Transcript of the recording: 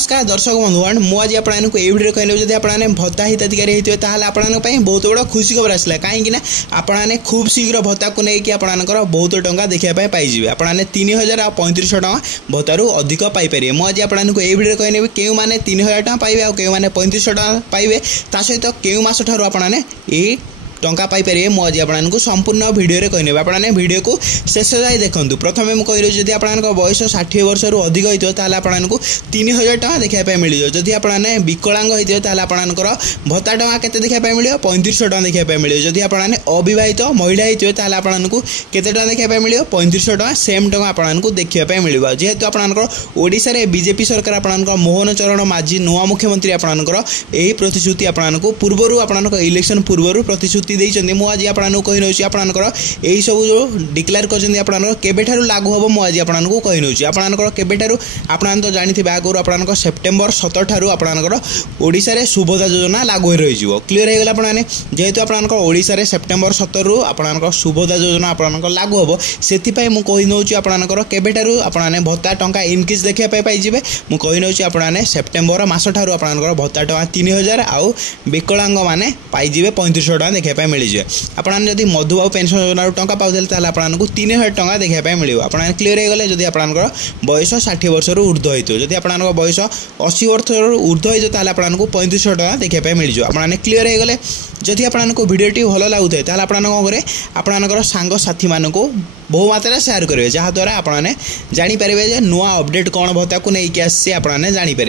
नमस्कार दर्शक बंधुगण मुझे आपको ये वीडियो कहने जब आपने भत्ता हिताधिकारी होते हैं बहुत बड़ा खुशी खबर आसला कहीं आपने खूब शीघ्र भत्ता को लेकिन आपंकर बहुत टंका देखा पाइबे आपने 3000 और 3500 टका भत्तारू अधिक पाइपर मुझे आपको ये वीडियो कहने क्यों मैंने 3000 टका पाइबे और क्यों मैंने 3500 टका पाइबे ता सहित क्यों मस ठार आपने ये टंका पाइपर मुझे आपको संपूर्ण भिडियो कहने आपने भिडियो को शेष जाए देखूँ प्रथम मुझे कहली जब आप बयस 60 वर्ष रु अधिक होता आपको 3000 टका देखा मिल जदि आपने विकलांग होता आपंकर भत्ता टका के देखा मिले 3500 टका देखा मिले जदि आपने अविवाहित महिला होता आपको केते टका देखा मिले 3500 टका सेम टका आपको देखा मिल जेहेतु आपंकर बीजेपी सरकार आपंकर मोहन चरण माझी नुआ मुख्यमंत्री आपंकर यही प्रतिश्रुति आपको पूर्वर आप इलेक्शन पूर्वर प्रतिश्रुति मुझे आपको कही नौची आपंकर यही सब जो डिक्लेयर कर लागू हम मुझे आपको कही नौची आपंकर आप तो जानते आगुरी आप सेप्टेम्बर 17 ठारू आपंकर ओडिशा सुभद्रा योजना लागू रही क्लीयर हो गला आपने जेहेतु आपंकर सेप्टेम्बर 17 रु आपंकर सुभद्रा योजना आपंकर लागू हम से कही नौची आपंकर केबेठारू आपने भत्ता टंका इनक्रिज देखा पाइबे मुझे कही नौची आपने सेप्टेम्बर मास ठारू आपंकर भत्ता टंका 3000 आउ विकलांग मैंने पाइबे 3500 टका देखा मिलजे आपने जब मधुबाबू पेंशन योजना टंका पाते आपको 3000 टका देखा मिले आपने क्लीयर हो गले जब आपंकर बयस 60 वर्ष रु ऊर्ध होता जब आप बयस 80 वर्ष रु ऊर्ध होता आपको 3500 टका देखा मिल जाए आपने क्लीयर हो गले जदि आपको भिडियोटी भल लगुए तो आपने आपंकर सांग साथी मानक बहु मात्रा शेयर करेंगे जहाँद्वारा आपने जापर नुआ अपडेट कौन भत्ता को लेकिन आसपे आपने जापर।